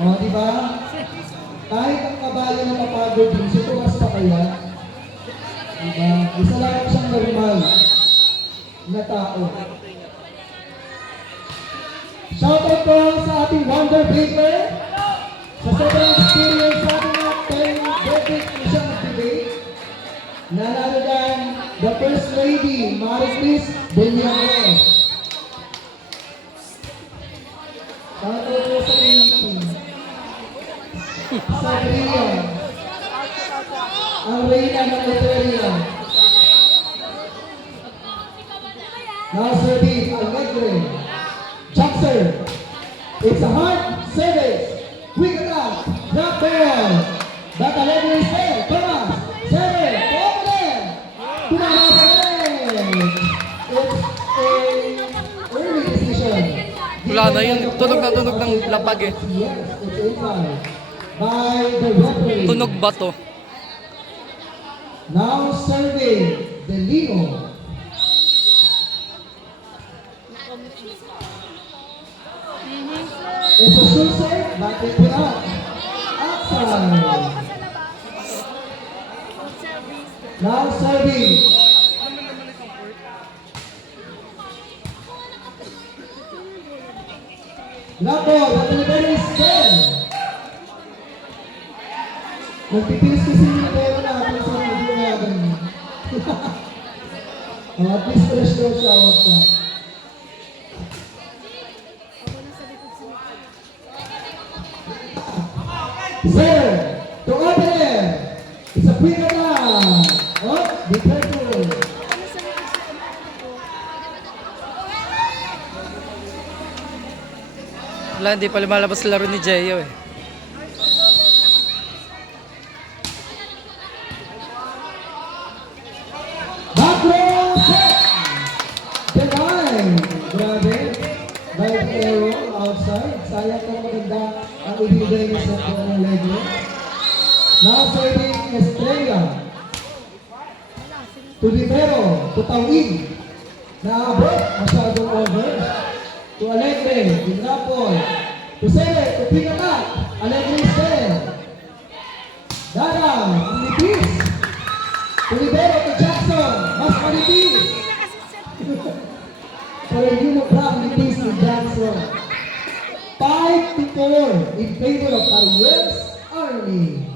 O, di ba? Kahit ang kabayo na mapagod din, si Tumas pa kaya? Diba? Isa lang siyang normal na tao. Shoutout po sa ating Wonder Baker. Sa sobrang experience sa ating mga 10 decades na siyang debate. Nanalo dyan, the First Lady, Maricris Benyamel. Shoutout po sa meeting. Sa Ria. Ang Reyna ng Eteria. Now serving Allegre. Jackson. It's a hard service. Quick attack. Drop ball. Back Allegre is there. Thomas. Serve. Open. Tumakas again. It's a early decision. Wala na yun. Tunog na tunog ng lapag eh. Yes, it's inside. By the referee. Tunog ba to? Now serving Delino. It's a shoot serve, but it went out. Outside. Now serving. Lapo, the delivery is there. Nagpipilis kasi yung pera natin sa video na ganyan. At least fresh daw siya, wag siya. Sir, to open. It's a quick attack. Oh, be careful. Wala, hindi pa lumalabas laro ni Jeyo eh. Backroom set. Deny. Grabe. Right arrow outside. Sayang kung maganda ang ibigay niya sa kanyang lego. Now serving Estrella. To Rivero. To Tawin. Naabot. Masyadong over. To Alegre. Dinapol. To Sele. To Pingakat. Alegre is there. Dada. Nipis. To Rivero. To Jackson. Mas manipis. For a uniform nipis to Jackson. 5-4 in favor of our US Army.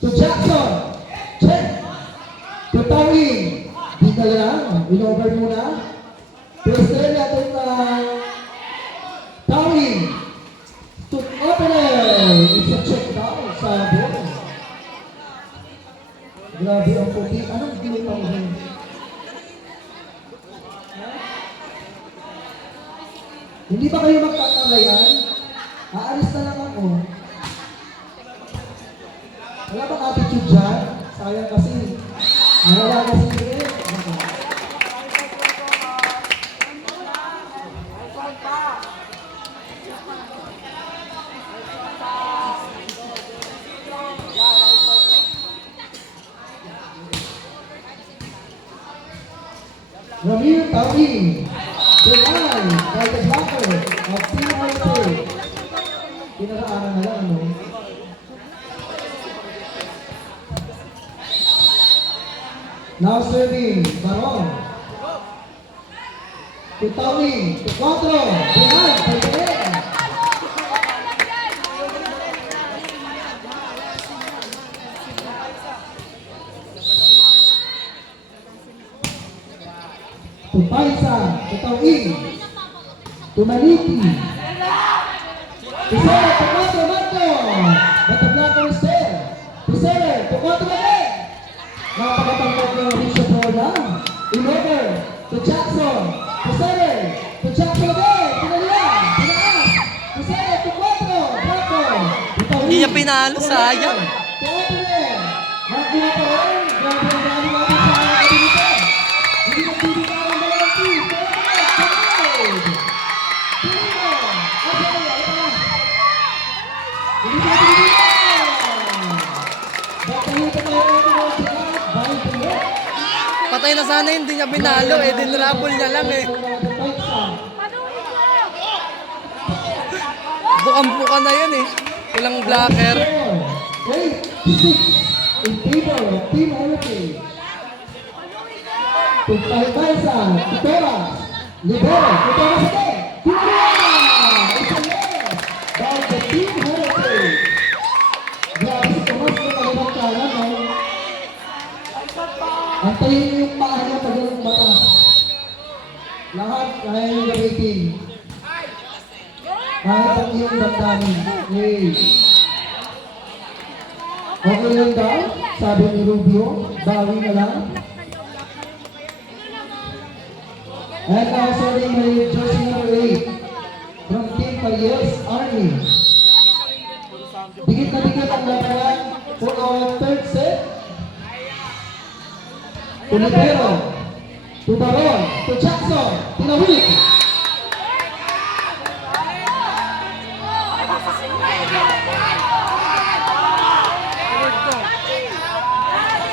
To Jackson. Check. To Tawin. Di ka lang. In-over muna. To Estrella. To Tawin. To opener. It's a check down sa ball. Grabe ang puti. Anong ginitaw mo? Hindi ba kayo magkakarayan? Aalis na lang ako. Wala bang attitude dyan? Sayang kasi. Nawala kasi eh. Ramir Tawin. Deny by the blocker of TRC. Pinakaanan na lang, ano? Now serving Baron. To Tawin. To Quatro. Deny by the air. To Paisa. To Tawin. To Maniti. To Sere. To Quatro. Manto. But the blocker is there. To Sere. To Quatro again. Napakatangkot ng Risha Proda. In over. To Jackson. To Sere. To Jackson again. Pinalian. Pinaas. To Sere. To Quatro. Quatro. To Tawin. Hindi niya pinalo, sayang. To Opener. Nakuha pa rin. Grabe ang dami natin sa kabinita. Hindi nagbibigay ang dalawang team. Patay na sana hindi niya pinalo eh. Dinrabol niya lang eh. Bukang-buka na yun eh. Walang blocker. 8-6 in favor of Team Heritage. Pagpahibasa, Tutoras, Libero, Tutoras again. It's a leg by the Team Heritage. Grabe si Tomas na kalilang kanan, no? Antayin niyo yung paa niya pag yung mata. Lahat kaya yung gamitin. Kahit ang iyong damdamin. Hey. Okay lang daw, sabi ni Rubio, bawi na lang. And now serving my jersey number 8 from Team Payes Army. Dikit na dikit ang labanan for our third set. To Libero, to Baron, to Jackson, Tinawit.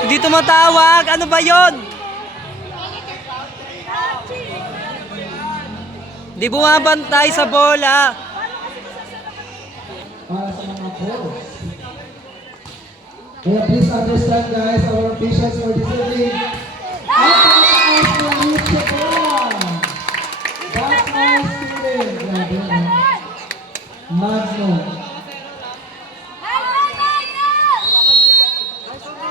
Hindi tumatawag. Ano ba yon? Di bumabantay sa bola. Para sa mga calls. Kaya please understand guys, our officials are deserving. At pagkakaas na hit sa bola. That's my student. Grabe na. Magno.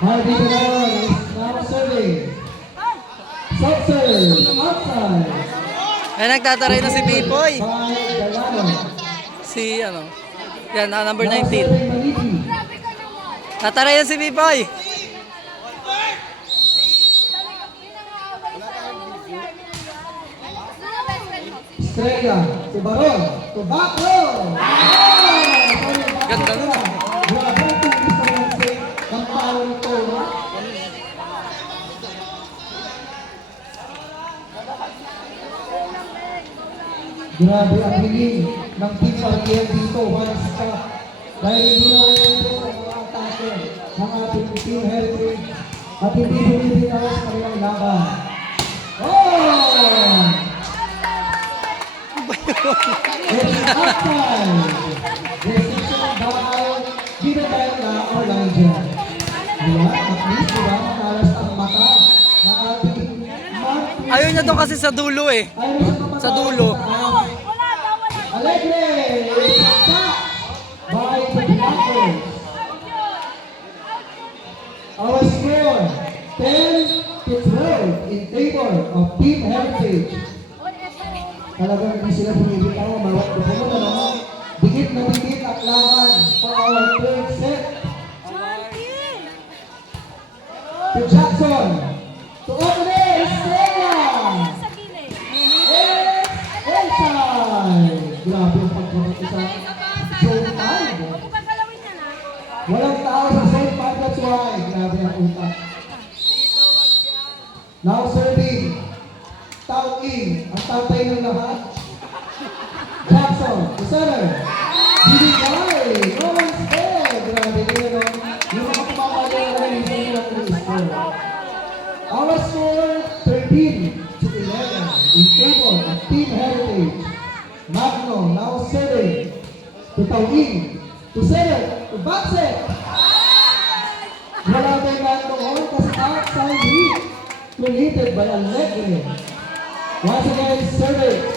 Harvey Ganon is now serving. Subserve. Outside. Ay, nagtataray na si Pipoy. By Galano. Si ano. Yan, number Now 19. serving Maniti. Tataray na si Pipoy. Estrella, to Baron, to Bacro! Ganda nun. Grabe ang tulis na lanse ng palo nito, no? Grabe ang hiling ng Team Parkier dito, once pa. Dahil hindi na ulit sa mga atake ng ating Team Heritage at hindi bumibitaw sa kanilang laban. Oh! It's outside. Decision by Ginabay na Orlando. Diba? At least, diba, makalas ang mata ng ating Martin. Ayaw niya doon kasi sa dulo eh. Ayaw siya mapatawa Sa dulo. taas. Alegre! It's a shot by the Blackbirds. Our score, 10-12 in favor of Team Heritage. Talagang hindi sila bumibitaw, mawag ko po naman. Dikit na dikit at laban for our third set. To Jackson. To opening, Estrella. Inside. Grabe yung pagkakas sa zone 5. Walang tao sa zone 5, that's why. Grabe ang utak. Now serving. Tao in, ang tatay ng lahat. Jackson, the center. Binigay, no one's there. Grabe yun, no? Yung mga pumapagay na rin, hindi nila score. Our score, 13-11 in favor of Team Heritage. Magno, now serving. To Tao in, to center, to back set. Wala tayong lahat noon kasi outside hit. Created by Alegre. Once again, service.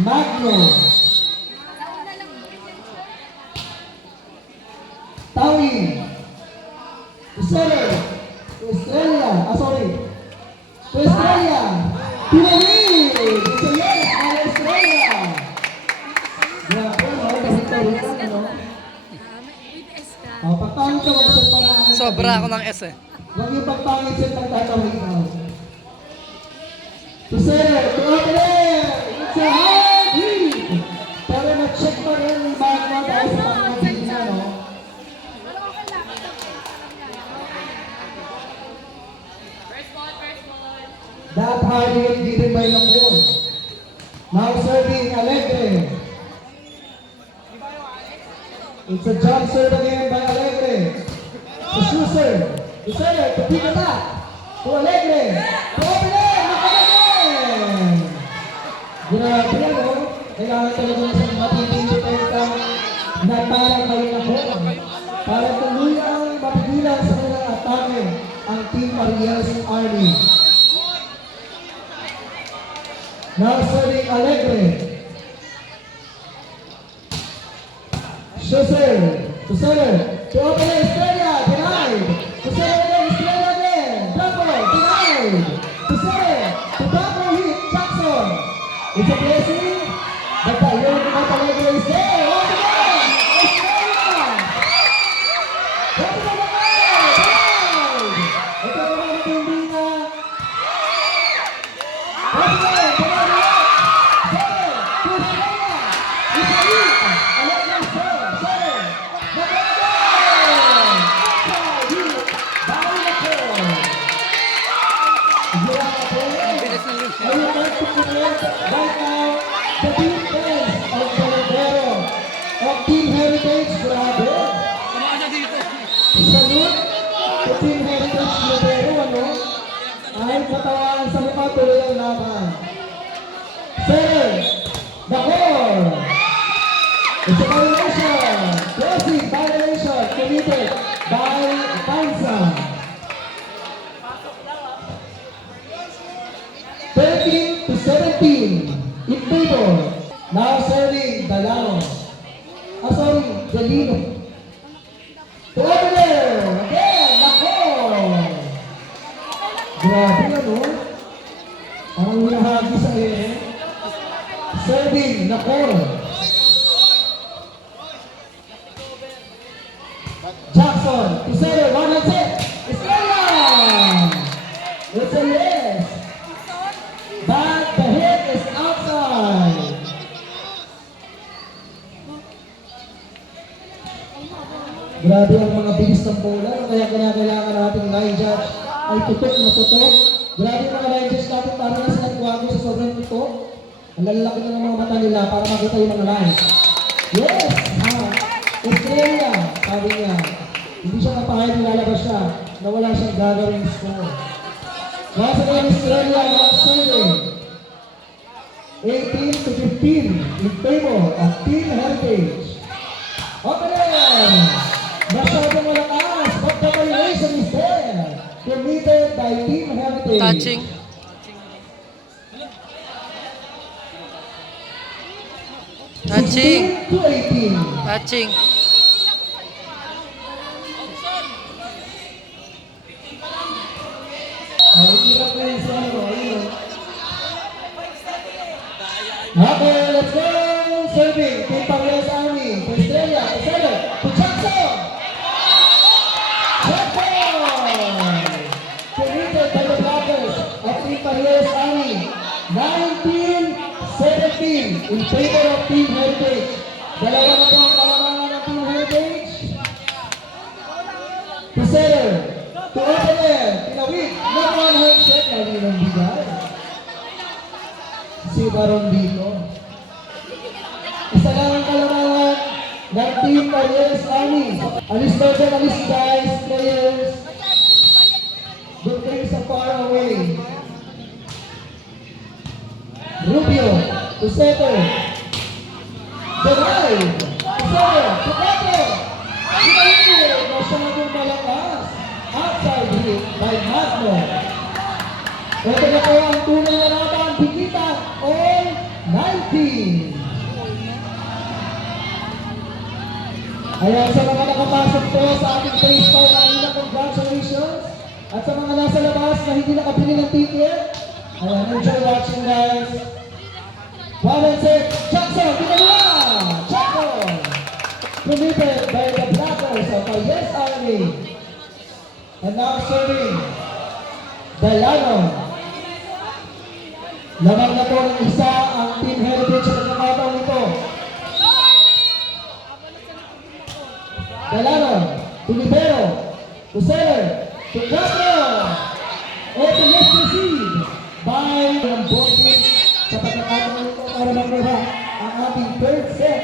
Magno. Tawi. Center. To Estrella. Sorry. To Estrella. Pinawin. It's a yes by Estrella. Grabe, no? Kahit-kahit, ano? Pagpangit ka, wag sa paraan. Sobra ako ng S eh. Huwag yung pagpangit sa pagtatawid ka. To center, to opener! It's a hard hit! Pero na-check pa rin yung Magno dahil sa pangmasin niya, no? That hard hit given by Lacon. Now serving Alegre. It's a jump serve again by Alegre. To Schuster. To center, to pick it up. To Alegre. To opener! Grabe, no? Kailangan talaga ng matitindi tayo na parang may ako para tuluyang mapigilan sa kanilang atake ang Team Arias Army. Now serving Alegre. Schuster to center. To open Estrella. Denied. To center again. Estrella again. Blanco. Denied. To center. To Blanco hit. Jackson. It's a blessing. But the young Alegre is there. Once again. Estrella. Once again. Denied. Ito naman ang hindi na. Once again. Team Heritage, grabe. Salute to Team Heritage Libero, ano? Ay, katawan sa mukha tuloy ang laban. Sir, Dakor. It's a violation. Closing violation committed by Pansa. 13 to 17 in favor. Now serving Dalao. Sorry, Delino. To over there. Again, Dakor. Grabe ano? Parang hinahagi sa ere. Serving Dakor. Jackson, to center, one and set. Estrella! It's a yes. But the hit is outside. Grabe ang mga bilis ng bola, kaya kailangan natin line judge ay tutok na tutok. Grabe ang mga line judge natin para na silang kuwago sa sobrang tutok. Ang lalaki na ng mga mata nila para makita yung mga line. Yes! Estrella, sabi niya. Hindi siya kapahayag, lalabas siya na wala siyang gagawin score. Once again, Estrella, not serving. 18 to 15 in favor of Team Heritage. Open! Masyadong malakas, but the violation is there. Committed by Team Heritage. Touching. Touching. 16 to 18. Touching. Ay, hirap na yung sa ano, ayun. Okay, let's go! Serving, Team Panglas Army. To Estrella, to Celo, to Jackson! Jackson! Committed by the blockers of Team Panglas Army. 19-17 in favor of Team Heritage. Dalawa na po ang kalamangan ng Team Heritage. To Celo, to opener, tinawid, not one home set, lagi ng bigay. Si Baron dito. Isa lang ang kalamangan ng Team Players Army. Alis daw dyan, alis guys, players. Doon kayo sa far away. Rubio, to center. Denied, to center, to center. Sinahil, masyadong malakas. Outside hit by Magno. Ito na po ang tunay na laban, Bikita all 19. Ayan, sa mga nakapasok po sa ating baseball kanina, congratulations. At sa mga nasa labas na hindi nakabili ng ticket, ayan, enjoy watching guys. One and six, Jackson, ginagawa! Jackson! Committed by the Blackers of the Yes Army. And now serving Delano. Lamang na po ng isa ang Team Heritage sa pagkakataon nito. Delano, to Libero, to center, to Castro. Ito next receive by Lamborghini sa pagkakataon nito para makuha ang ating third set.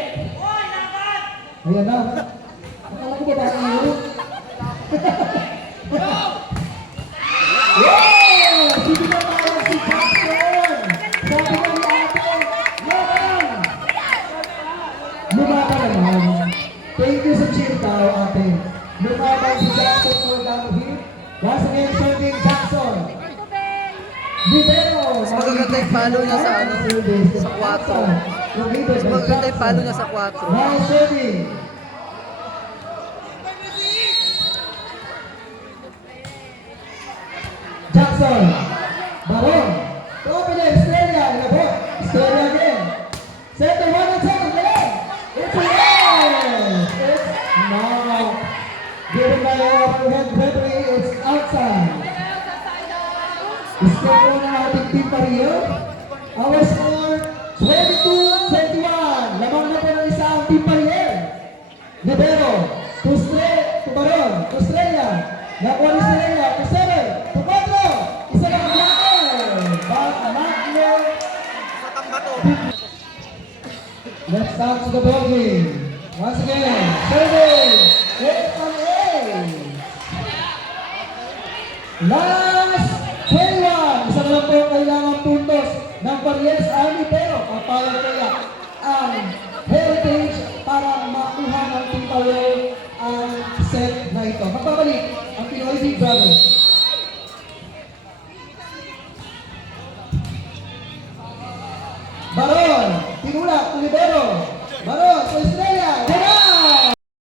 Ayan na. Akala ko ba tayo ngayon? Yeah! Sige na tayo si Jackson! Sabi na ni ate, laban! Lumaban naman. Lumaban si Jackson for down hit. Once again, serving Jackson. Libero. Mas magaganda yung palo niya sa ano, sa 4. Mas magaganda yung palo niya sa 4. Now serving. Jackson. Baron. Open it. Estrella. Inabot. Estrella again. Center 1 and 2. Galing. It's a yes. It's now. Given by our head referee, it's outside. Score po ng ating team Pariel. Our score, 22-21. Lamang na po ng isa ang team Pariel. Libero, to Baron, to Estrella. Nakuha ni Estrella, to 7, to 4. Isa lang ang blocker. Magno. Let's start to the ball game. Once again, serving. It's an ace. Last 21. Isa na lang po kailangan puntos ng Parehas Army pero papayag kaya ang Heritage para makuha ng Team Parehas ang set na ito. Magpapalik ang Pinoy Big Brothers. Baron, tinulak, Libero. Baron.